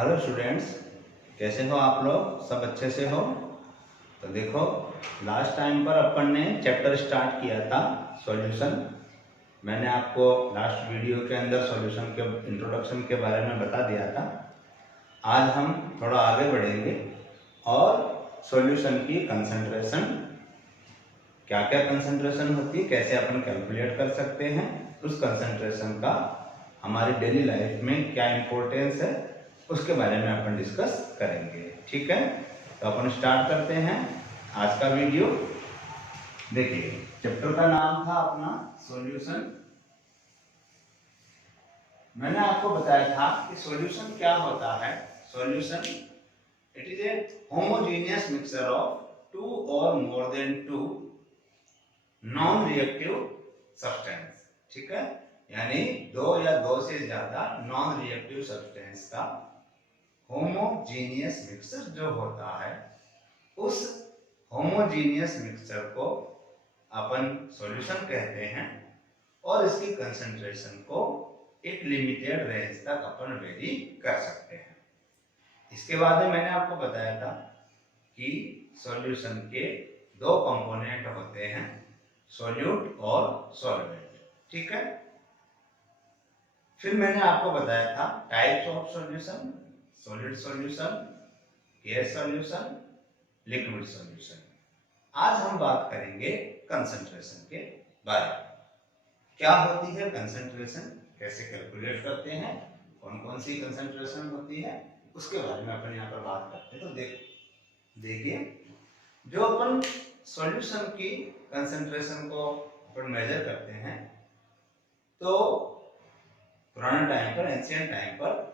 Hello students, कैसे हो आप लोग? सब अच्छे से हो? तो देखो, लास्ट टाइम पर अपन ने चैप्टर स्टार्ट किया था सॉल्यूशन। मैंने आपको लास्ट वीडियो के अंदर सॉल्यूशन के इंट्रोडक्शन के बारे में बता दिया था। आज हम थोड़ा आगे बढ़ेंगे और सॉल्यूशन की कंसंट्रेशन, क्या क्या कंसंट्रेशन होती है, कैसे अपन कैलकुलेट कर सकते हैं, उस कंसंट्रेशन का हमारी डेली लाइफ में क्या इम्पोर्टेंस है, उसके बारे में अपन डिस्कस करेंगे। ठीक है, तो अपन स्टार्ट करते हैं आज का वीडियो। देखिए, चैप्टर का नाम था अपना सॉल्यूशन। मैंने आपको बताया था कि सॉल्यूशन क्या होता है। Solution, it is a homogeneous mixture of two और more than two non reactive substance. ठीक है, यानी दो या दो से ज्यादा नॉन रिएक्टिव सब्सटेंस का होमोजीनियस मिक्सचर जो होता है, उस होमोजीनियस मिक्सचर को अपन सॉल्यूशन कहते हैं और इसकी कंसंट्रेशन को एक लिमिटेड रेंज तक अपन वेरी कर सकते हैं। इसके बाद में मैंने आपको बताया था कि सॉल्यूशन के दो कंपोनेंट होते हैं, सॉल्यूट और सॉल्वेंट। ठीक है, फिर मैंने आपको बताया था types of solution, solid solution, gas solution, liquid solution. आज हम बात करेंगे कंसंट्रेशन के बारे में। क्या होती है कंसंट्रेशन, कैसे कैलकुलेट करते हैं, कौन कौन सी कंसंट्रेशन होती है, उसके बारे में अपन यहाँ पर बात करते हैं। तो देखिए, जो अपन सॉल्यूशन की कंसंट्रेशन को अपन मेजर करते हैं, तो पुराने टाइम पर, एंशिएंट टाइम पर,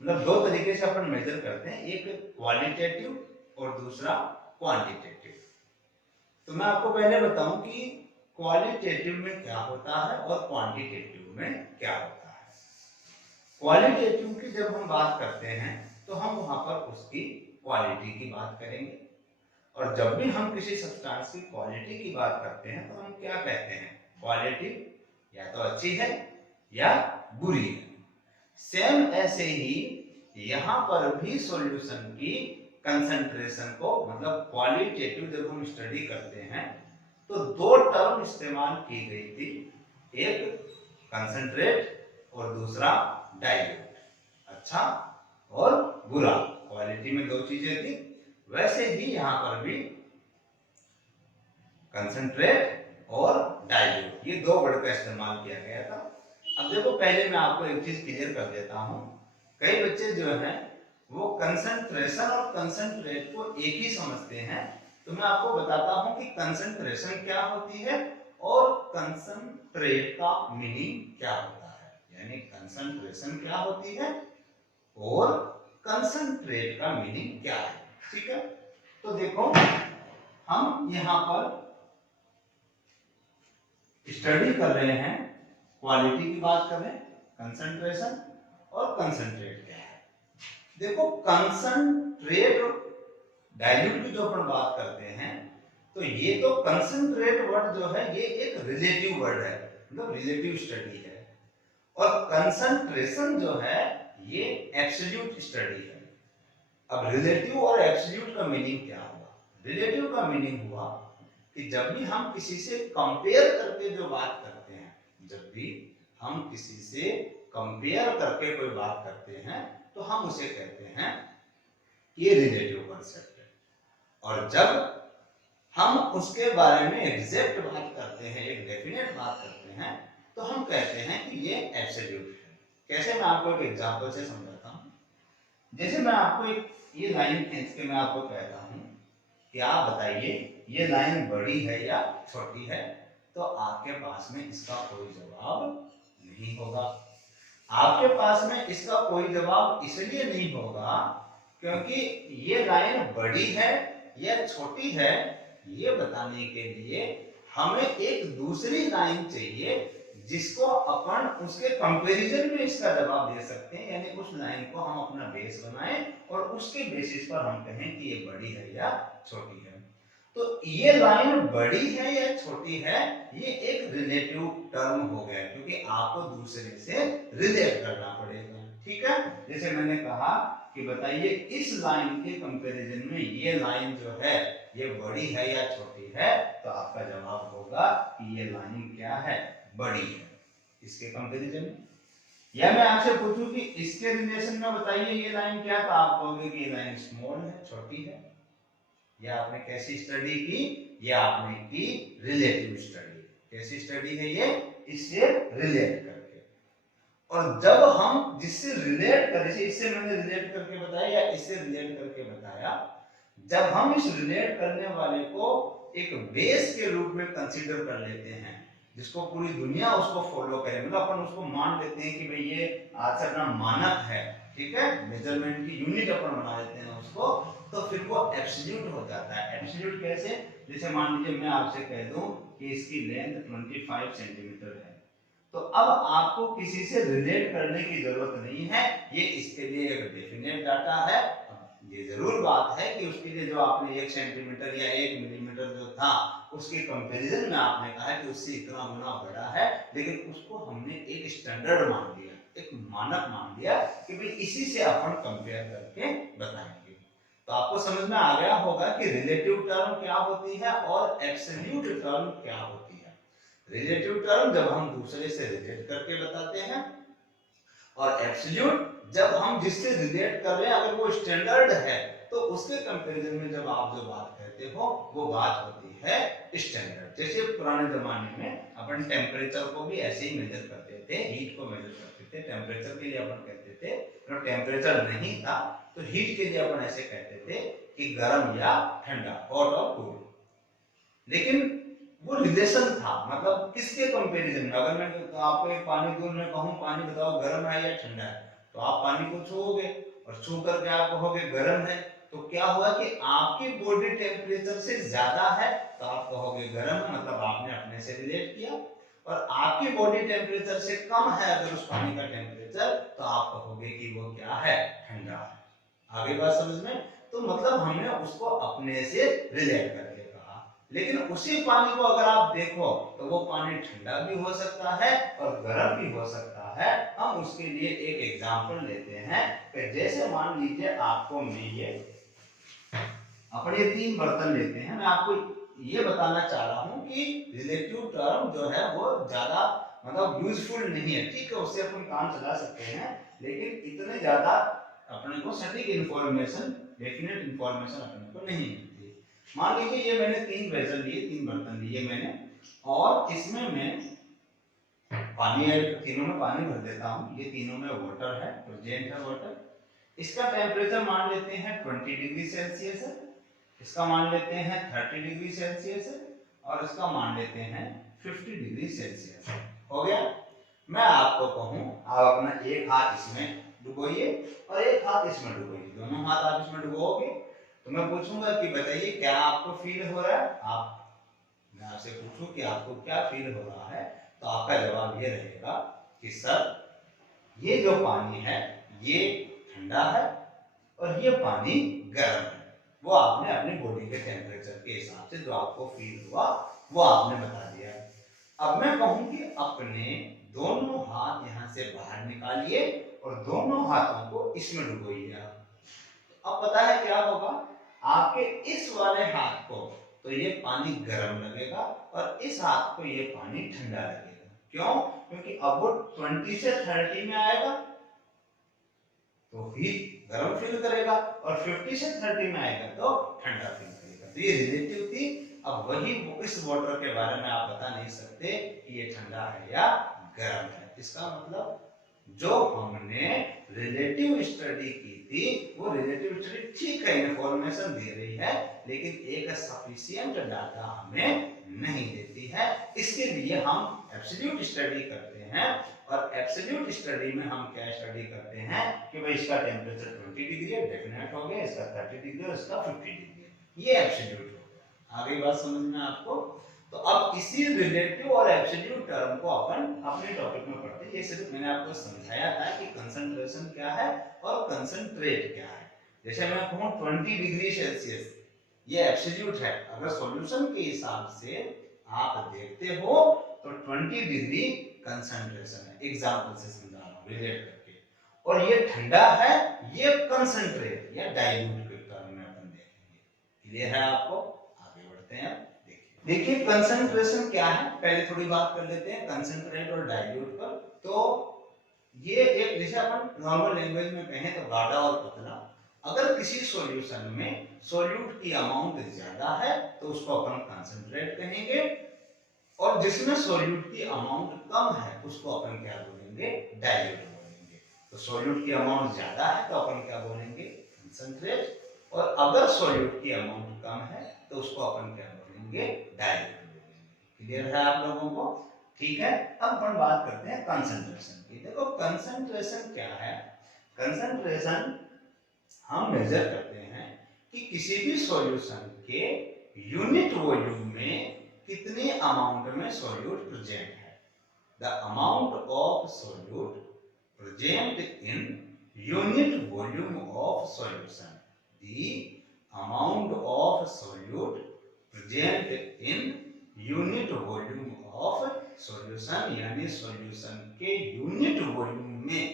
मतलब दो तरीके से अपन मेजर करते हैं, एक क्वालिटेटिव और दूसरा क्वांटिटेटिव। तो मैं आपको पहले बताऊं कि क्वालिटेटिव में क्या होता है और क्वांटिटेटिव में क्या होता है। क्वालिटेटिव की जब हम बात करते हैं तो हम वहां पर उसकी क्वालिटी की बात करेंगे, और जब भी हम किसी सब्सटेंस की क्वालिटी की बात करते हैं तो हम क्या कहते हैं, क्वालिटी या तो अच्छी है या बुरी है। सेम ऐसे ही यहां पर भी सॉल्यूशन की कंसंट्रेशन को, मतलब क्वालिटेटिव जब हम स्टडी करते हैं तो दो टर्म इस्तेमाल की गई थी, एक कंसंट्रेट और दूसरा डाइल्यूट। अच्छा और बुरा, क्वालिटी में दो चीजें थी, वैसे ही यहां पर भी कंसंट्रेट और डाइल्यूट, ये दो वर्ड का इस्तेमाल किया गया था। अब देखो, पहले मैं आपको एक चीज क्लियर कर देता हूं। कई बच्चे जो है वो कंसंट्रेशन और कंसंट्रेट को एक ही समझते हैं। तो मैं आपको बताता हूं कि कंसंट्रेशन क्या होती है और कंसंट्रेट का मीनिंग क्या होता है, यानी कंसंट्रेशन क्या होती है और कंसंट्रेट का मीनिंग क्या है। ठीक है, तो देखो, हम यहां पर स्टडी कर रहे हैं, क्वालिटी की बात कर रहे हैं, कंसंट्रेशन और कंसंट्रेट क्या है। देखो, कंसंट्रेट और डाइल्यूट की जो अपन बात करते हैं, तो ये तो कंसंट्रेट वर्ड जो है ये एक रिलेटिव वर्ड है, मतलब रिलेटिव स्टडी है, और कंसंट्रेशन जो है ये एब्सोल्यूट स्टडी है। अब रिलेटिव और एब्सोल्यूट का मीनिंग क्या हुआ? रिलेटिव का मीनिंग हुआ कि जब भी हम किसी से कंपेयर करके जो बात करते हैं, जब भी हम किसी से कंपेयर करके कोई बात करते हैं तो हम उसे कहते हैं ये रिलेटिव कॉन्सेप्ट है, और जब हम उसके बारे में एग्जैक्ट बात करते हैं, एक डेफिनेट बात करते हैं, तो हम कहते हैं कि ये एब्सोल्यूट है। कैसे, मैं आपको एक एग्जांपल से समझाता हूं। जैसे मैं आपको एक ये लाइन खींच के मैं आपको कहता हूं कि आप बताइए ये लाइन बड़ी है या छोटी है, तो आपके पास में इसका कोई जवाब नहीं होगा। आपके पास में इसका कोई जवाब इसलिए नहीं होगा क्योंकि ये लाइन बड़ी है या छोटी है, ये बताने के लिए हमें एक दूसरी लाइन चाहिए जिसको अपन उसके कंपैरिजन में इसका जवाब दे सकते हैं, यानी उस लाइन को हम अपना बेस बनाएं और उसके बेसिस पर हम कहें कि ये बड़ी है या छोटी है। तो ये लाइन बड़ी है या छोटी है, ये एक रिलेटिव टर्म हो गया, क्योंकि आपको दूसरे से रिलेट करना पड़ेगा। ठीक है। जैसे मैंने कहा कि बताइए इस लाइन के कंपैरिजन में ये लाइन जो है ये बड़ी है या छोटी है, तो आपका जवाब होगा कि ये लाइन क्या है, बड़ी है इसके कंपैरिजन में। या मैं आपसे पूछूं कि इसके रिलेशन में बताइए ये लाइन क्या, तो आप कहोगे कि ये लाइन स्मॉल है, छोटी है। या आपने कैसी स्टडी की, ये आपने की रिलेटिव स्टडी। कैसी स्टडी है ये, इससे रिलेट करके। और जब हम जिससे रिलेट करें, इससे मैंने रिलेट करके बताया या इससे रिलेट करके बताया, जब हम इस रिलेट करने वाले को एक बेस के रूप में कंसीडर कर लेते हैं, जिसको पूरी दुनिया उसको फॉलो करे, मतलब अपन उसको मान लेते हैं कि भाई ये आज से अपना मानक है, ठीक है, मेजरमेंट की यूनिट अपन बना लेते हैं उसको, तो फिर वो एब्सोल्यूट हो जाता है। एब्सोल्यूट कैसे, जैसे मान लीजिए मैं आपसे कह दूं कि इसकी लेंथ 25 सेंटीमीटर है, तो अब आपको किसी से रिलेट करने की जरूरत नहीं है, ये इसके लिए एक डेफिनेट डाटा है। ये जरूर बात है कि उसके लिए जो आपने 1 सेंटीमीटर या 1 मिलीमीटर जो था उसके कंपैरिजन में आपने कहा कि उससे इतना गुना बड़ा है, लेकिन उसको हमने एक स्टैंडर्ड मान लिया, एक मानक मान लिया कि भाई इसी से अपन कंपेयर करके बताएंगे। तो आपको समझ में आ गया होगा कि रिलेटिव टर्म क्या होती है और एब्सोल्यूट टर्म क्या होती है। रिलेटिव टर्म जब हम दूसरे से रिलेट करके बताते हैं, और एब्सोल्यूट जब हम जिससे रिलेट कर रहे हैं अगर वो स्टैंडर्ड है, तो उसके कंपैरिजन में जब आप जो बात कहते हो वो बात होती है स्टैंडर्ड। जैसे पुराने जमाने में अपन टेम्परेचर को भी ऐसे ही मेजर करते थे, हीट को मेजर करते थे। टेम्परेचर के लिए अपन कहते थे, जब टेम्परेचर नहीं था तो हीट के लिए अपन ऐसे कहते थे कि गर्म या ठंडा, हॉट और कूल। लेकिन वो रिलेशन था, मतलब किसके कंपैरिजन में। अगर मैं तो आपको एक पानी दूर में कहूं पानी बताओ गर्म है या ठंडा है, तो आप पानी को छूओगे और छू करके आप कहोगे गर्म है, तो क्या हुआ कि आपकी बॉडी टेम्परेचर से ज्यादा है तो आप कहोगे गर्म है, मतलब आपने अपने से रिलेट किया। और आपकी बॉडी टेम्परेचर से कम है अगर उस पानी का टेम्परेचर, तो आप कहोगे कि वो क्या है, ठंडा है। आगे बात समझ में, तो मतलब हमने उसको अपने से रिलेट करके कहा। लेकिन उसी पानी को अगर आप देखो तो वो पानी ठंडा भी हो सकता है और गर्म भी हो सकता है। हम उसके लिए एक एग्जांपल लेते हैं कि जैसे मान लीजिए आपको मैं ये अपने 3 बर्तन लेते हैं, मैं आपको ये बताना चाह रहा हूं कि रिलेटिव टर्म जो है वो ज्यादा मतलब यूजफुल नहीं है, ठीक है, उससे अपन काम चला सकते हैं, लेकिन इतने ज्यादा अपने को सटीक इंफॉर्मेशन, डेफिनेट इंफॉर्मेशन अपने को नहीं मिलती। मान लीजिए ये मैंने 3 वेसल लिए, 3 बर्तन लिए मैंने, और इसमें मैं पानी ऐड, तीनों में पानी भर देता हूँ। ये तीनों में वाटर है, प्रेजेंट है वाटर। इसका टेम्परेचर मान लेते हैं 20 डिग्री सेल्सियस है, इसका मान लेते हैं 30 डिग्री सेल्सियस है, और इसका मान लेते हैं 50 डिग्री सेल्सियस। हो गया। मैं आपको कहूं आप अपना एक हाथ इसमें डुबोइए और एक हाथ इसमें डुबोइए, दोनों हाथ आप इसमें डुबोगे, तो मैं पूछूंगा कि बताइए क्या आपको फील हो रहा है। आप, मैं आपसे पूछूं कि आपको क्या फील हो रहा है, तो आपका जवाब ये रहेगा कि सर ये जो पानी है ये ठंडा है और ये पानी गर्म है। वो आपने अपनी बॉडी के टेम्परेचर के हिसाब से जो आपको फील हुआ वो आपने बता दिया। अब मैं कहूं कि अपने दोनों हाथ यहां से बाहर निकालिए और दोनों हाथों को इसमें डुबोइए। अब पता है क्या होगा, आपके इस वाले हाथ को तो ये पानी गर्म लगेगा और इस हाथ को ये पानी ठंडा लगेगा। क्यों? क्योंकि अब वो 20 से 30 में आएगा तो हीट गर्म फील करेगा और 50 से 30 में आएगा तो ठंडा फील करेगा। तो ये रिलेटिव थी। अब वही इस वाटर के बारे में आप बता नहीं सकते कि ये ठंडा है या गर्म है। इसका मतलब जो हमने रिलेटिव स्टडी की थी वो रिलेटिव स्टडी ठीक है, इंफॉर्मेशन दे रही है, लेकिन एक सफिशिएंट डाटा हमें नहीं देती है। इसके लिए हम एब्सोल्यूट स्टडी करते हैं, और एब्सोल्यूट स्टडी में हम क्या स्टडी करते हैं कि भाई इसका टेम्परेचर 20 डिग्री है, डेफिनेट हो गया, इसका 30 डिग्री है, इसका 50 डिग्री है, ये एब्सोल्यूट हो गया। आगे बात समझ में आपको। तो अब इसी रिलेटिव और एब्सोल्यूट टर्म को अपन अपने टॉपिक में पढ़ते हैं। ये सिर्फ मैंने आपको समझाया था कि कंसंट्रेशन क्या है और कंसंट्रेट क्या है। जैसे मैं कहूं 20 डिग्री सेल्सियस, ये एब्सोल्यूट है। अगर सॉल्यूशन के हिसाब से आप देखते हो तो 20 डिग्री कंसंट्रेशन है। एग्जांपल से समझा रहा हूं रिलेट करके। और ये ठंडा है, ये कंसंट्रेट या डाइल्यूट के टर्म में अपन देखेंगे। क्लियर है आपको? आगे बढ़ते हैं। देखिए कंसंट्रेशन क्या है, पहले थोड़ी बात कर लेते हैं कंसंट्रेट और डाइल्यूट पर। तो ये एक, जैसे अपन नॉर्मल लैंग्वेज में कहें तो गाढ़ा और पतला। अगर किसी सॉल्यूशन में सॉल्यूट की अमाउंट ज्यादा है तो उसको अपन कंसंट्रेट कहेंगे, और जिसमें सॉल्यूट की अमाउंट कम है उसको अपन क्या बोलेंगे, डाइल्यूट बोलेंगे। तो सॉल्यूट की अमाउंट ज्यादा है तो अपन क्या बोलेंगे, कंसंट्रेट, और अगर सॉल्यूट की अमाउंट कम है तो उसको अपन क्या बोलेंगे, डाइल्यूट बोलेंगे। क्लियर है आप लोगों को? ठीक है। अब अपन बात करते हैं कंसंट्रेशन की। देखो कंसंट्रेशन क्या है, कंसंट्रेशन हम मेजर करते हैं कि किसी भी सॉल्यूशन के यूनिट वॉल्यूम में कितने अमाउंट में सॉल्यूट प्रेजेंट है। The amount of solute present in unit volume of solution, the amount of solute present in unit volume of solution, यानी सॉल्यूशन के यूनिट वॉल्यूम में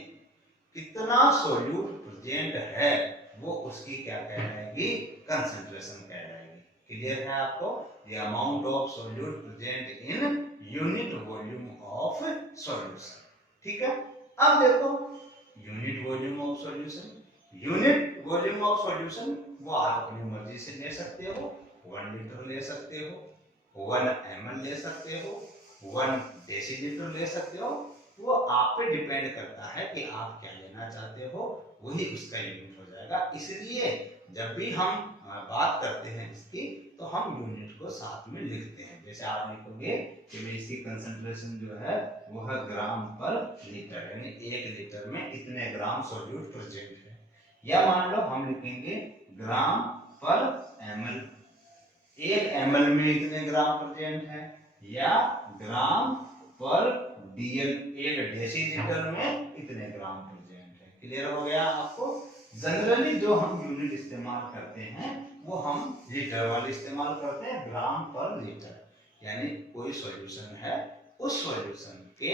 कितना सॉल्यूट प्रेजेंट है वो उसकी क्या कहलाएगी, कंसंट्रेशन कहलाएगी। क्लियर है आपको? The amount of solute present in unit volume of solution. ठीक है। अब देखो unit volume of solution, unit volume of solution वो आप अपनी मर्जी से ले सकते हो, 1 लीटर ले सकते हो, 1 ml ले सकते हो, 1 डेसीलीटर ले सकते हो। वो आप पे डिपेंड करता है कि आप क्या लेना चाहते हो, वही उसका यूनिट हो जाएगा। इसलिए जब भी हम बात करते हैं इसकी तो हम यूनिट को साथ में लिखते हैं। जैसे आप लिखोगे कि भाई इसकी कंसंट्रेशन जो है वो है ग्राम पर लीटर, यानी 1 लीटर में इतने ग्राम सॉल्यूट प्रेजेंट है। या मान लो हम लिखेंगे ग्राम पर ml, 1 ml में इतने ग्राम प्रेजेंट है, या ग्राम पर डीएल, 1 डेसीलीटर में इतने ग्राम प्रेजेंट है। क्लियर हो गया आपको? जनरली जो हम यूनिट इस्तेमाल करते हैं वो हम लीटर वाले इस्तेमाल करते हैं, ग्राम पर लीटर। यानी कोई सॉल्यूशन है, उस सॉल्यूशन के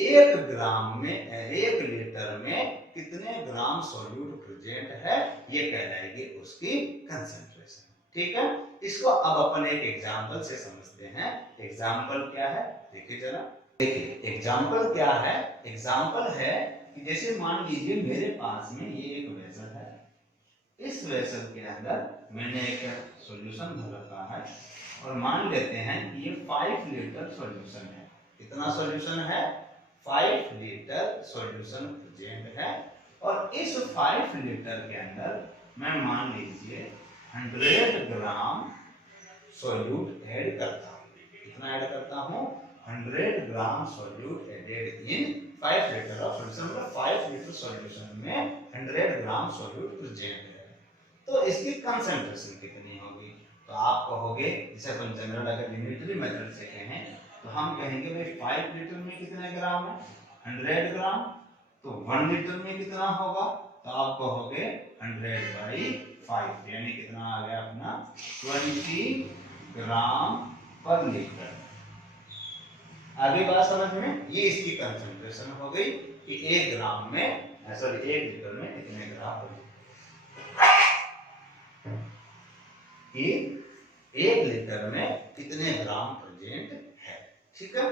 1 ग्राम में 1 लीटर में कितने ग्राम सॉल्यूट प्रेजेंट है ये कहलाएगी उसकी कंसंट्रेशन। ठीक है। इसको अब अपन एक एग्जांपल से समझते हैं। एग्जांपल क्या है देखिए जरा। देखिए एग्जांपल क्या है, एग्जांपल है कि जैसे मान लीजिए मेरे पास में ये एक वेसल है, इस वेसल के अंदर मैंने एक सॉल्यूशन भर रखा है, और मान लेते हैं कि ये 5 लीटर सॉल्यूशन है। कितना सॉल्यूशन है, 5 लीटर सॉल्यूशन प्रेजेंट है, और इस 5 लीटर के अंदर मैं मान लीजिए 100 ग्राम सॉल्यूट ऐड करता हूँ। कितना ऐड करता हूँ, 100 gram solute added in 5 litre of solution, मतलब 5 लीटर सॉल्यूशन में 100 ग्राम सॉल्यूट प्रेजेंट है। तो इसकी कंसंट्रेशन कितनी होगी? तो आप कहोगे, जैसे अपन जनरल अगर यूनिटरी मेथड से कहें तो हम कहेंगे भाई 5 लीटर में कितने ग्राम है, 100 ग्राम, तो 1 लीटर में कितना होगा, तो आप कहोगे 100/5, यानी कितना आ गया अपना 20 ग्राम पर लीटर। आगे बात समझ में? ये इसकी कंसंट्रेशन हो गई कि 1 ग्राम में, सॉरी 1 लीटर में कितने ग्राम, कि 1 लीटर में कितने ग्राम प्रेजेंट है। ठीक है।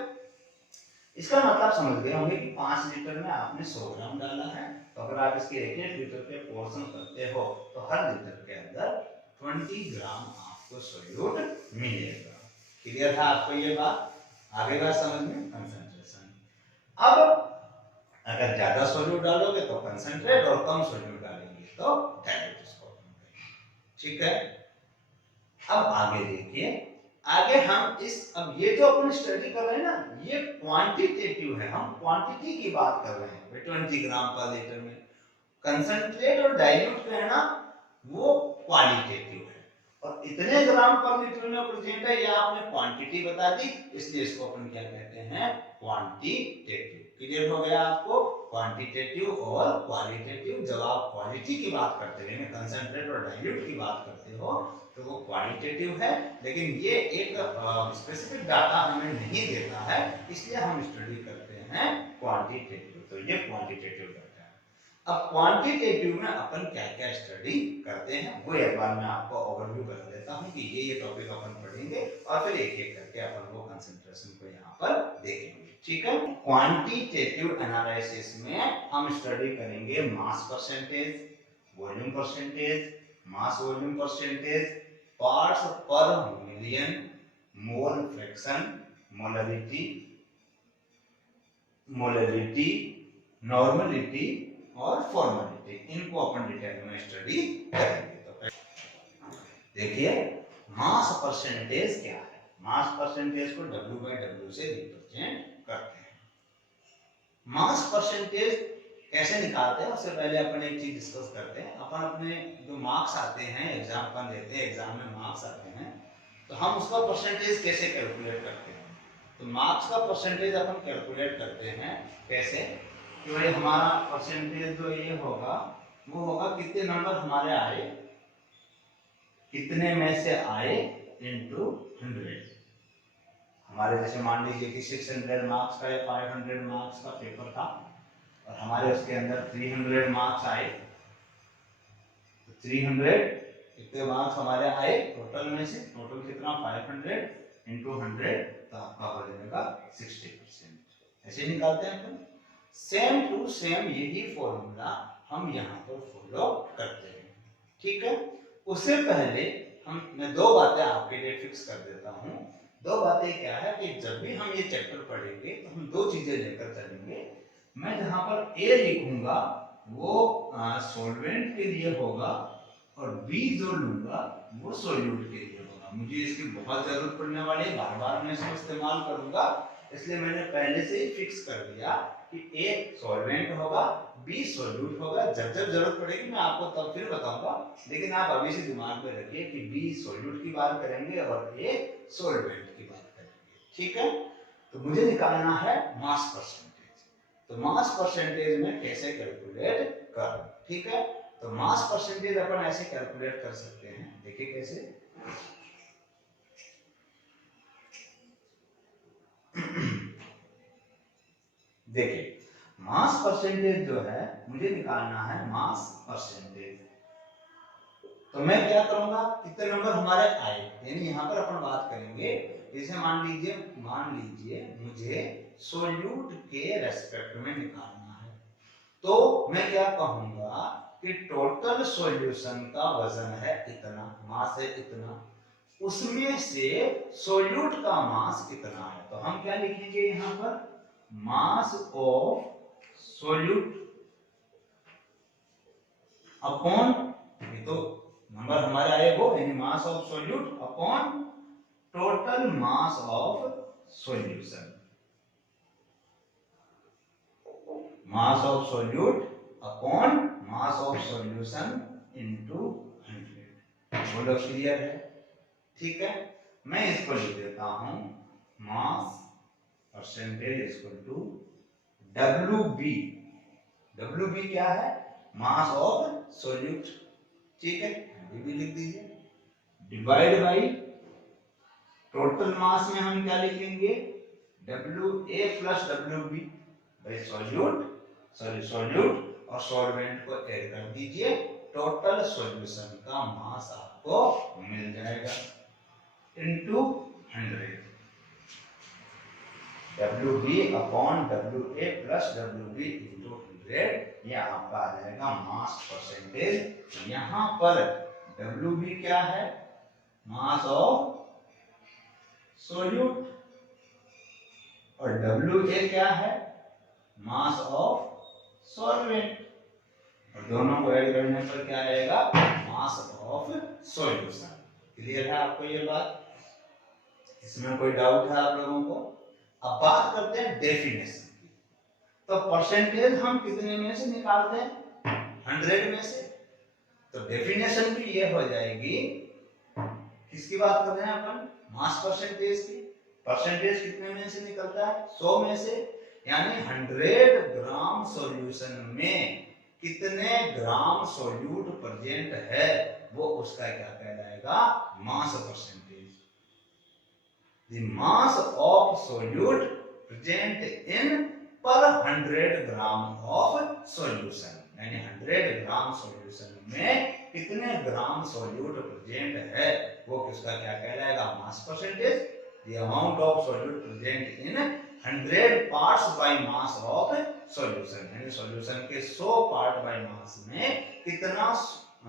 इसका मतलब समझ गए होंगे कि 5 लीटर में आपने 100 ग्राम डाला है, तो अगर आप इसके 1 लीटर पे पोर्शन करते हो तो हर लीटर के अंदर 20 ग्राम आपको सॉल्यूट मिलेगा। क्लियर है आपको ये बात? आगे बात समझ में? कंसंट्रेशन। अब अगर ज्यादा सॉल्यूट डालोगे तो कंसंट्रेट, और कम सॉल्यूट डालेंगे तो डाइल्यूट इसको। ठीक है। अब आगे देखिए, आगे हम इस, अब ये जो अपन स्टडी कर रहे हैं ना ये क्वांटिटेटिव है, हम क्वांटिटी की बात कर रहे हैं 20 ग्राम पर लीटर में। कंसंट्रेट और डाइल्यूट कहना वो क्वालिटेटिव है, और इतने ग्राम पर लीटर में प्रेजेंट है, ये आपने क्वांटिटी बता दी, इसलिए इसको अपन क्या कहते हैं, क्वांटिटेटिव। क्लियर हो गया आपको? क्वांटिटेटिव और क्वालिटेटिव। जब आप क्वालिटी की बात करते हैं, कंसंट्रेट और डाइल्यूट की बात करते हो तो वो क्वालिटेटिव है, लेकिन ये एक स्पेसिफिक डाटा हमें नहीं देता है, इसलिए हम स्टडी करते हैं क्वांटिटेटिव। तो ये क्वांटिटेटिव डाटा है। अब क्वांटिटेटिव में अपन क्या क्या स्टडी करते हैं वो एक बार मैं आपको ओवरव्यू कर देता हूं कि ये टॉपिक अपन पढ़ेंगे और फिर एक एक करके अपन वो कंसंट्रेशन को यहाँ पर देखेंगे, ठीक है। क्वांटिटेटिव एनालिसिस में हम स्टडी करेंगे mass percentage, volume percentage, mass volume percentage, parts per million, mole fraction, molarity, molarity, normality और फॉर्मेलिटी, इनको अपन डिटेल में स्टडी करेंगे। तो देखिए मास परसेंटेज क्या है। मास परसेंटेज को W/W से रिप्रेजेंट करते हैं। मास परसेंटेज कैसे निकालते हैं उससे पहले अपन एक चीज डिस्कस करते हैं। अपन अपने जो मार्क्स आते हैं एग्जाम अपन देते हैं, एग्जाम में मार्क्स आते हैं, तो हम उसका परसेंटेज कैसे कैलकुलेट करते हैं। तो मार्क्स का परसेंटेज अपन कैलकुलेट करते हैं कैसे कि भाई हमारा परसेंटेज जो ये होगा वो होगा कितने नंबर हमारे आए, कितने में से आए इनटू 100। हमारे जैसे मान लीजिए कि 600 मार्क्स का या 500 मार्क्स का पेपर था और हमारे उसके अंदर 300 मार्क्स आए, तो 300 कितने मार्क्स हमारे आए टोटल में से, टोटल कितना 500 इंटू 100, तो आपका हो जाएगा 60%। ऐसे निकालते हैं अपन। सेम टू सेम यही फॉर्मूला हम यहाँ पर फॉलो करते हैं, ठीक है। उससे पहले मैं दो बातें आपके लिए फिक्स कर देता हूँ। दो बातें क्या है कि जब भी हम ये चैप्टर पढ़ेंगे तो हम दो चीजें लेकर चलेंगे। मैं जहाँ पर ए लिखूंगा वो सॉल्वेंट के लिए होगा और बी जो लूंगा वो सॉल्यूट के लिए होगा। मुझे इसकी बहुत जरूरत पड़ने वाली है, बार बार मैं इसको इस्तेमाल करूंगा, इसलिए मैंने पहले से ही फिक्स कर दिया कि ए सॉल्वेंट होगा, बी सॉल्यूट होगा। जब जब जरूरत पड़ेगी मैं आपको तब फिर बताऊंगा, लेकिन आप अभी से दिमाग में रखिए कि बी सॉल्यूट की बात करेंगे और ए सॉल्वेंट की बात करेंगे, ठीक है। तो मुझे निकालना है मास परसेंटेज। तो मास परसेंटेज में कैसे कैलकुलेट करूं, ठीक है। तो मास परसेंटेज अपन ऐसे कैलकुलेट कर सकते हैं, देखिए कैसे। देखिए मास परसेंटेज जो है मुझे निकालना है मास परसेंटेज। तो मैं क्या करूंगा, कितने नंबर हमारे आए, यानी यहाँ पर अपन बात करेंगे। जैसे मान लीजिए मुझे सोल्यूट के रेस्पेक्ट में निकालना है, तो मैं क्या कहूंगा कि टोटल सॉल्यूशन का वजन है इतना, मास है इतना, उसमें से सोल्यूट का मास कितना है। तो हम क्या लिखेंगे यहाँ पर, मास ऑफ सोल्यूट अपॉन, ये तो नंबर हमारे आए वो, यानी mass of solute upon total mass of solution. Mass of solute upon mass of solution into 100। बोलो क्लियर है, ठीक है। मैं इसको लिख देता हूं mass percentage equal to WB। WB क्या है, मास ऑफ सोल्यूट, ठीक है, भी लिख दीजिए, डिवाइड बाई टोटल मास में हम क्या लिखेंगे, WA प्लस WB भाई सोल्यूट और सॉल्वेंट को ऐड कर दीजिए, टोटल सॉल्यूशन का मास आपको मिल जाएगा into 100। WB upon WA plus WB into 100, ये आपका आ जाएगा मास परसेंटेज। यहाँ पर WB क्या है, मास ऑफ सोल्यूट, और WA क्या है, मास ऑफ सॉल्वेंट, और दोनों को ऐड करने पर क्या आएगा, मास ऑफ सॉल्यूशन। क्लियर है आपको ये बात, इसमें कोई डाउट है आप लोगों को। अब बात करते हैं डेफिनेशन की। तो परसेंटेज हम कितने में से निकालते हैं, 100 में से। तो डेफिनेशन भी ये हो जाएगी, किसकी बात कर रहे हैं अपन, मास परसेंटेज की। परसेंटेज कितने में से निकलता है, 100 में से, यानी 100 ग्राम सॉल्यूशन में कितने ग्राम सोल्यूट प्रेजेंट है, वो उसका क्या कहलाएगा, mass percentage. The mass of solute present in per 100 gram of solution, यानी 100 ग्राम सॉल्यूशन में कितने ग्राम सॉल्यूट प्रेजेंट है, वो किसका क्या कहलाएगा, mass percentage. The amount of solute present in 100 parts by mass of solution, यानी सॉल्यूशन के 100 पार्ट बाय मास में कितना,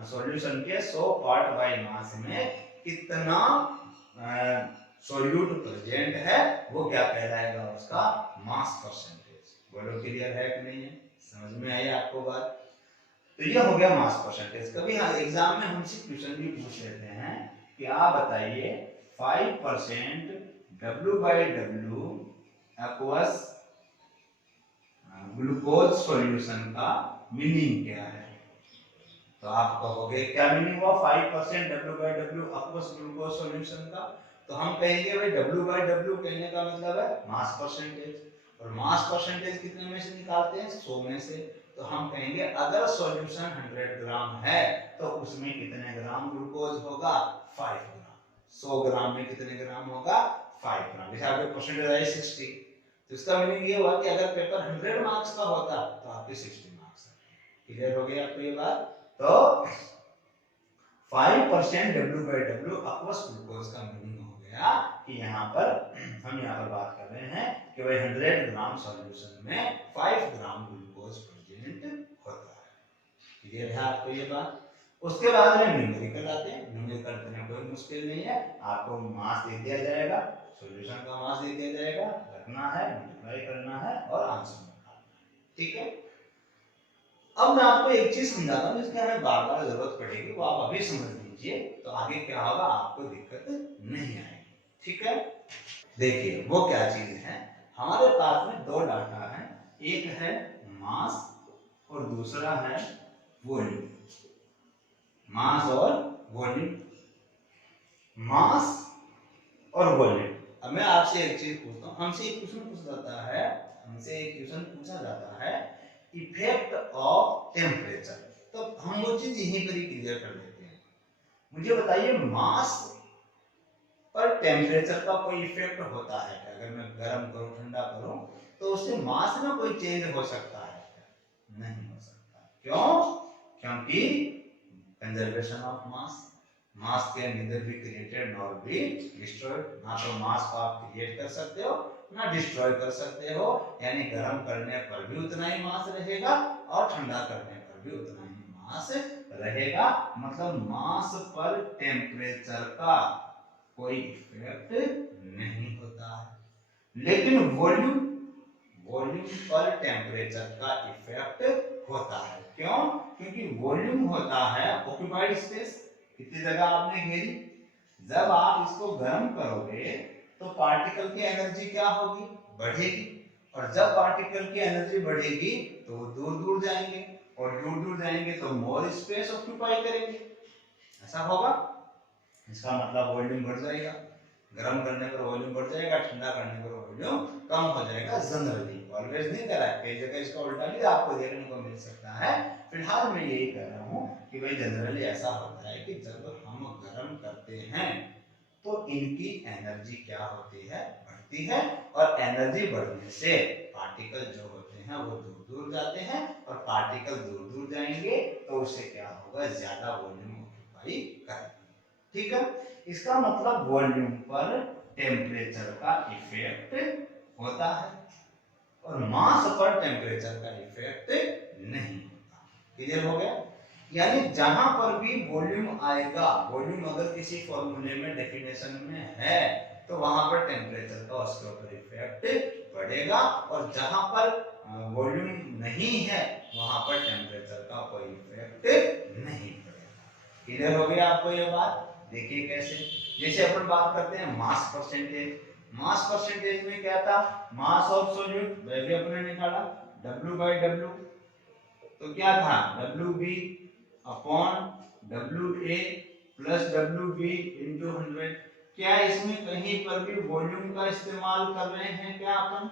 सॉल्यूशन के 100 पार्ट बाय मास में कितना सॉल्यूट प्रेजेंट है, वो क्या कहलाएगा, उसका मास परसेंटेज। बोलो क्लियर है कि नहीं है, समझ में आई आपको बात। तो ये हो गया मास परसेंटेज। कभी हाँ एग्जाम में हमसे क्वेश्चन भी पूछ लेते हैं कि आप बताइए 5% W/W एक्वस ग्लूकोज सॉल्यूशन का मीनिंग क्या है। तो आप कहोगे क्या मीनिंग हुआ 5% W/W एक्वस ग्लूकोज सॉल्यूशन का। तो हम कहेंगे भाई W/W कहने का मतलब है मास परसेंटेज, और मास परसेंटेज कितने में से निकालते हैं, 100 में से। तो हम कहेंगे अगर सॉल्यूशन 100 ग्राम है तो उसमें कितने ग्राम ग्लूकोज होगा, 5 ग्राम। 100 ग्राम में कितने ग्राम होगा, 5 ग्राम। जैसे आपके परसेंटेज आई 60, तो इसका मीनिंग ये हुआ कि अगर पेपर 100 मार्क्स का होता तो आपके 60 मार्क्स। क्लियर हो गया आपको ये बात। तो 5% W/W एक्वस ग्लूकोज का मीनिंग हो गया कि यहाँ पर हम यहाँ पर बात कर रहे हैं कि भाई 100 ग्राम सॉल्यूशन में 5 ग्राम ग्लूकोज प्रेजेंट होता है। क्लियर है आपको ये बात। उसके बाद में न्यूमेरिकल आते हैं। न्यूमेरिकल करना कोई मुश्किल नहीं है, आपको मास दे दिया जाएगा, सॉल्यूशन का मास दे दिया जाएगा, रखना है, मल्टीप्लाई करना है और आंसर निकालना है। ठीक है। अब मैं आपको एक चीज समझाता हूँ जिसकी हमें बार बार जरूरत पड़ेगी, वो आप अभी समझ लीजिए, तो आगे क्या होगा आपको दिक्कत नहीं आएगी। ठीक है। देखिए वो क्या चीज है, हमारे पास में दो डाटा है, एक है मास और दूसरा है वॉल्यूम। मास और वॉल्यूम, मास और वॉल्यूम। अब मैं आपसे एक चीज पूछता हूँ, हमसे एक क्वेश्चन पूछा जाता है, हमसे एक क्वेश्चन पूछा जाता है इफेक्ट ऑफ टेम्परेचर। तो हम वो चीज यहीं पर ही क्लियर कर देते हैं। मुझे बताइए मास पर टेम्परेचर का कोई इफेक्ट होता है क्या? अगर मैं गर्म करूं ठंडा करूं तो उससे मास में कोई चेंज हो सकता है क्या? नहीं हो सकता। क्यों? क्योंकि conservation of mass, mass can neither be created nor be destroyed. ना तो मास को आप क्रिएट कर सकते हो ना डिस्ट्रॉय कर सकते हो, यानी गर्म करने पर भी उतना ही मास रहेगा और ठंडा करने पर भी उतना ही मास रहेगा। मतलब मास पर टेम्परेचर का कोई इफेक्ट नहीं होता है। लेकिन वॉल्यूम, वॉल्यूम पर टेम्परेचर का इफेक्ट होता है। क्यों? क्योंकि वॉल्यूम होता है ऑक्यूपाइड स्पेस, कितनी जगह आपने घेरी। जब आप इसको गर्म करोगे तो पार्टिकल की एनर्जी क्या होगी, बढ़ेगी, और जब पार्टिकल की एनर्जी बढ़ेगी तो वो दूर दूर जाएंगे, और दूर दूर जाएंगे तो मोर स्पेस ऑक्यूपाई करेंगे, ऐसा होगा। इसका मतलब वॉल्यूम बढ़ जाएगा, गर्म करने पर वॉल्यूम बढ़ जाएगा, ठंडा करने पर वॉल्यूम कम हो जाएगा। जनरली, ऑलवेज नहीं कह रहा है, कई जगह इसका उल्टा भी आपको देखने को मिल सकता है। फिलहाल मैं यही कह रहा हूँ कि भाई जनरली ऐसा होता है कि जब हम गर्म करते हैं तो इनकी एनर्जी क्या होती है, बढ़ती है, और एनर्जी बढ़ने से पार्टिकल जो होते हैं वो दूर दूर जाते हैं, और पार्टिकल दूर दूर जाएंगे तो उससे क्या होगा, ज्यादा वॉल्यूम ऑक्यूपाई करेंगे। ठीक है। इसका मतलब वॉल्यूम पर टेम्परेचर का इफेक्ट होता है और मास पर टेम्परेचर का इफेक्ट नहीं होता। क्लियर हो गया। यानी जहां पर भी वॉल्यूम आएगा, वॉल्यूम अगर किसी फॉर्मूले में डेफिनेशन में है तो वहां पर टेम्परेचर का उसके ऊपर इफेक्ट बढ़ेगा, और जहां पर वॉल्यूम नहीं है वहां पर टेम्परेचर का कोई इफेक्ट नहीं पड़ेगा। क्लियर हो गया आपको ये बात। देखिए कैसे, जैसे अपन बात करते हैं मास परसेंटेज। मास परसेंटेज में क्या था, मास ऑफ सॉल्यूट, वह भी अपने निकाला W/W। तो क्या था, WB upon WA plus WB into 100। क्या इसमें कहीं पर भी वॉल्यूम का इस्तेमाल कर रहे हैं क्या अपन?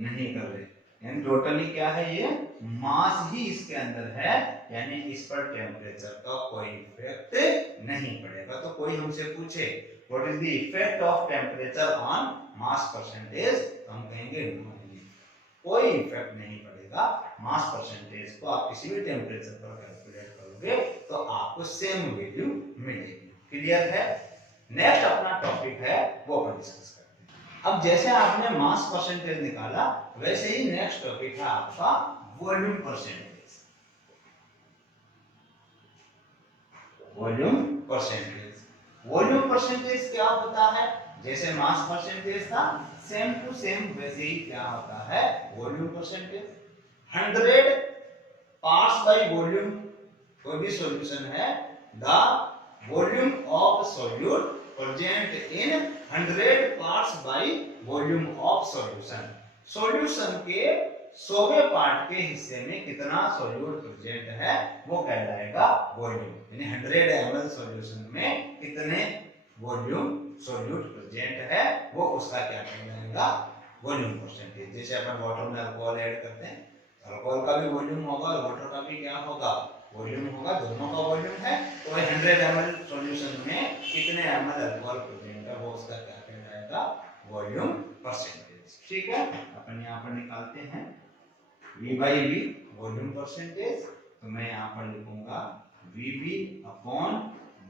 नहीं कर रहे। यानी टोटली क्या है, ये मास ही इसके अंदर है, यानी इस पर टेम्परेचर का कोई इफेक्ट नहीं पड़ेगा। तो कोई हमसे पूछे what is the effect of temperature on mass percentage, तो हम कहेंगे नो, कोई इफेक्ट नहीं पड़ेगा जाएगा मास परसेंटेज को आप किसी भी टेम्परेचर पर कैलकुलेट करोगे तो आपको सेम वैल्यू मिलेगी। क्लियर है? नेक्स्ट अपना टॉपिक है वो अपन डिस्कस करते हैं। अब जैसे आपने मास परसेंटेज निकाला वैसे ही नेक्स्ट टॉपिक है आपका volume percentage. Volume percentage, volume percentage क्या होता है? जैसे मास परसेंटेज था सेम टू सेम वैसे ही क्या होता है volume percentage. 100 parts by volume कोई भी सॉल्यूशन है, the volume of solute present in 100 parts by volume of solution. Solution के 100वें पार्ट के हिस्से में कितना सॉल्यूट प्रेजेंट है वो कहलाएगा वॉल्यूम। यानी 100 ml सॉल्यूशन में कितने वॉल्यूम सॉल्यूट प्रेजेंट है वो उसका क्या कहलाएगा वॉल्यूम परसेंटेज। जैसे अपन वाटर में अल्कोहल ऐड करते हैं, अल्कोहल का भी वॉल्यूम होगा और वाटर का भी क्या होगा वॉल्यूम होगा, दोनों का वॉल्यूम है। तो 100 ml सॉल्यूशन में कितने ml अल्कोहल प्रेजेंट है वो उसका क्या कहलाएगा वॉल्यूम परसेंटेज। ठीक है, अपन यहाँ पर निकालते हैं V by V volume percentage. तो मैं यहाँ पर लिखूंगा VB upon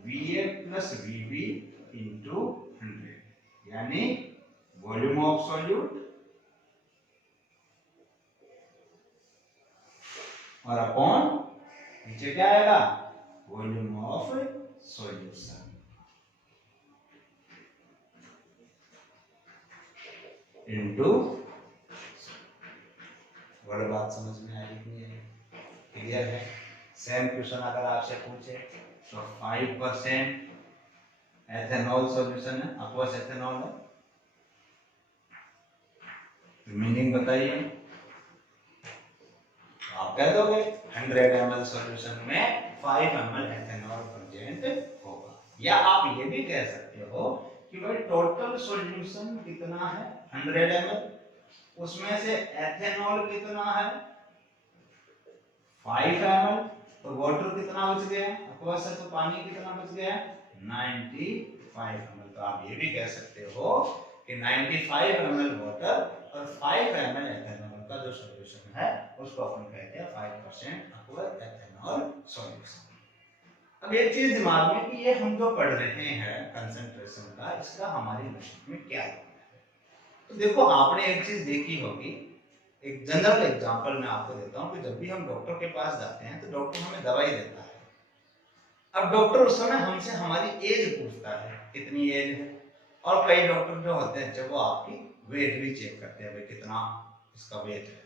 VA plus VB into 100, यानी वॉल्यूम ऑफ सॉल्यूट और अपॉन नीचे क्या आएगा वॉल्यूम ऑफ सॉल्यूशन इंटू। बड़ी बात समझ में आई कि नहीं? क्लियर है? सेम क्वेश्चन अगर आपसे पूछे तो 5% एथेनॉल सॉल्यूशन है, aqueous एथेनॉल है, तो मीनिंग बताइए। आप कह दोगे 100 ml सॉल्यूशन में 5 ml एथेनॉल प्रेजेंट होगा। या आप ये भी कह सकते हो कि भाई टोटल सॉल्यूशन कितना है 100 ml, उसमें से एथेनॉल कितना है 5 ml, तो वाटर कितना बच गया aqueous है तो पानी कितना बच गया 95 ml। तो आप ये भी कह सकते हो कि 95 ml वाटर और 5 ml एथेनॉल का जो सॉल्यूशन है उसको अपन कहते हैं 5% aqueous एथेनॉल सॉल्यूशन। अब एक चीज दिमाग में कि ये हम जो पढ़ रहे हैं कंसंट्रेशन का, इसका हमारी मशीन में क्या है। तो देखो आपने एक चीज देखी होगी, एक जनरल एग्जांपल मैं आपको देता हूं कि जब भी हम डॉक्टर के पास जाते हैं तो डॉक्टर हमें दवाई देता है। अब डॉक्टर उस समय हमसे हमारी एज पूछता है कितनी एज है, और कई डॉक्टर जो होते हैं जब वो आपकी वेट भी चेक करते हैं भाई कितना इसका वेट है,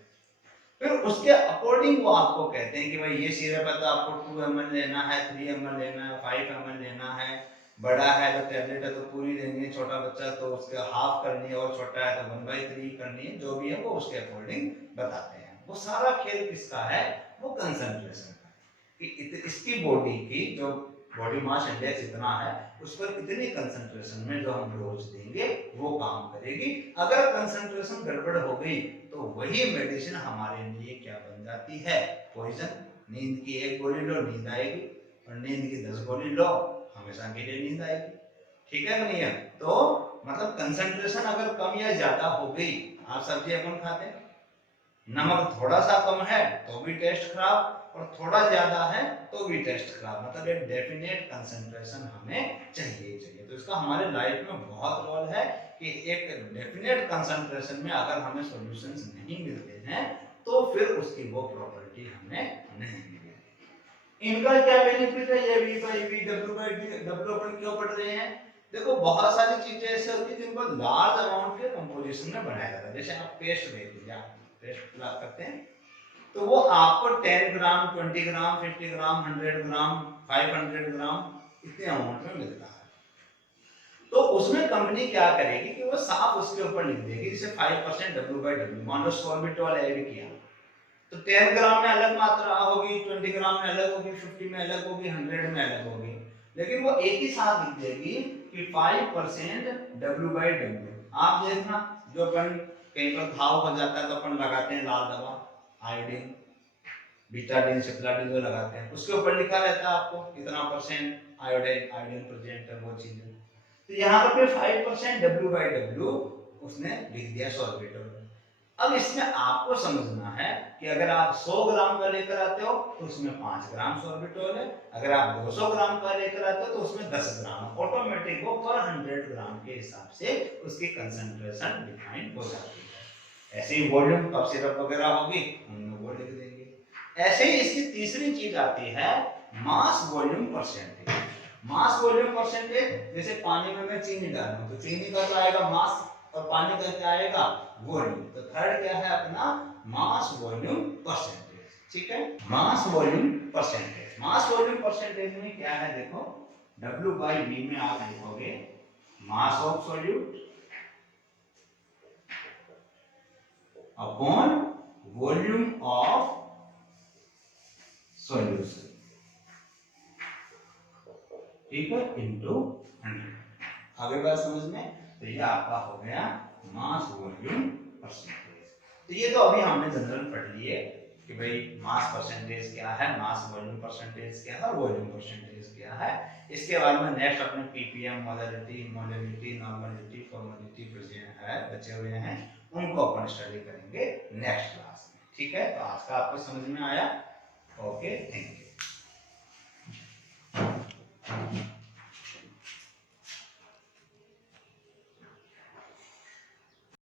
फिर उसके अकॉर्डिंग वो आपको कहते हैं कि भाई ये सिरप है तो आपको 2 ml लेना है, 3 ml लेना है, 5 ml लेना है, बड़ा है तो टैबलेट है तो पूरी लेनी है, छोटा बच्चा तो उसके हाफ करनी है और छोटा है तो 1/3 करनी है, जो भी है वो उसके अकॉर्डिंग बताते हैं। वो सारा खेल किसका है वो कंसंट्रेशन का है कि इसकी बॉडी की जो बॉडी मास इंडेक्स इतना है उस पर इतनी कंसंट्रेशन में जो हम डोज देंगे वो काम करेगी। अगर कंसंट्रेशन गड़बड़ हो गई तो वही मेडिसिन हमारे लिए क्या बन जाती है पॉइजन। नींद की एक गोली लो नींद आएगी और नींद की 10 गोली लो हमेशा के लिए नींद आएगी। ठीक है नहीं है? तो मतलब कंसंट्रेशन अगर कम या ज्यादा हो गई, आप सब्जी अपन खाते हैं, नमक थोड़ा सा कम है तो भी टेस्ट खराब और थोड़ा ज्यादा है तो भी टेस्ट खराब, मतलब एक डेफिनेट कंसंट्रेशन हमें चाहिए। तो इसका हमारे लाइफ में बहुत रोल है कि एक डेफिनेट कंसंट्रेशन में अगर हमें सॉल्यूशंस नहीं मिलते हैं तो फिर उसकी वो प्रॉपर्टी हमें नहीं मिलेगी। इनका क्या बेनिफिट है, ये V by V W by W अपन क्यों पढ़ रहे हैं? देखो बहुत सारी चीजें ऐसे होती है जिनको लार्ज अमाउंट के कंपोजिशन में बनाया जाता है। जैसे आप पेस्ट देख लीजिए, आप पेस्ट करते हैं तो वो आपको 10 ग्राम 20 ग्राम 50 ग्राम 100 ग्राम 500 ग्राम इतने अमाउंट में मिलता है। तो उसमें कंपनी क्या करेगी कि वो साफ उसके ऊपर लिख देगी, जैसे 5% W/W, मान लो सॉर्बिटॉल ऐड किया तो 10 ग्राम में अलग मात्रा होगी, 20 ग्राम में अलग होगी, 50 में अलग होगी, 100 में अलग होगी, लेकिन वो एक ही साथ लिख देगी कि 5% W/W। आप देखना जो अपन कहीं पर घाव हो जाता है तो अपन लगाते हैं लाल दवा आयोडीन, बीटाडीन, सिप्लाडीन जो लगाते हैं उसके ऊपर लिखा रहता है आपको कितना % आयोडीन प्रेजेंट है वो चीजें। तो यहाँ पर 5% W/W उसने लिख दिया सॉर्बिटॉल। अब इसमें आपको समझना है कि अगर आप 100 ग्राम का लेकर आते हो तो उसमें 5 ग्राम सॉर्बिटोल है, अगर आप 200 ग्राम का लेकर आते हो तो उसमें 10 ग्राम। ऑटोमेटिक वो पर 100 ग्राम के हिसाब से उसकी कंसंट्रेशन डिफाइन हो जाती है। ऐसे ही वॉल्यूम कप सिरप वगैरह होगी उनमें वो लिख देंगे। ऐसे ही इसकी तीसरी चीज आती है मास volume percentage. Mass volume percentage, जैसे पानी में मैं चीनी डालूं तो चीनी का तो आएगा मास और पानी का क्या आएगा वॉल्यूम। तो थर्ड क्या है अपना मास वॉल्यूम परसेंटेज। ठीक है, मास volume percentage. Mass volume percentage में क्या है देखो, W/V में आप लिखोगे mass of solute upon volume of solution, ठीक है, इनटू 100। आगे बात समझ में? तो ये आपका हो गया मास वॉल्यूम परसेंटेज। तो ये तो अभी हमने जनरल पढ़ लिए कि भाई मास परसेंटेज क्या है, मास वॉल्यूम परसेंटेज क्या है और वॉल्यूम परसेंटेज क्या है। इसके बाद में नेक्स्ट अपने ppm, molality, molality, normality, formality present है बचे हुए हैं, उनको अपन स्टडी करेंगे नेक्स्ट क्लास में। ठीक है, तो आज का आपको समझ में आया? Okay, thank you.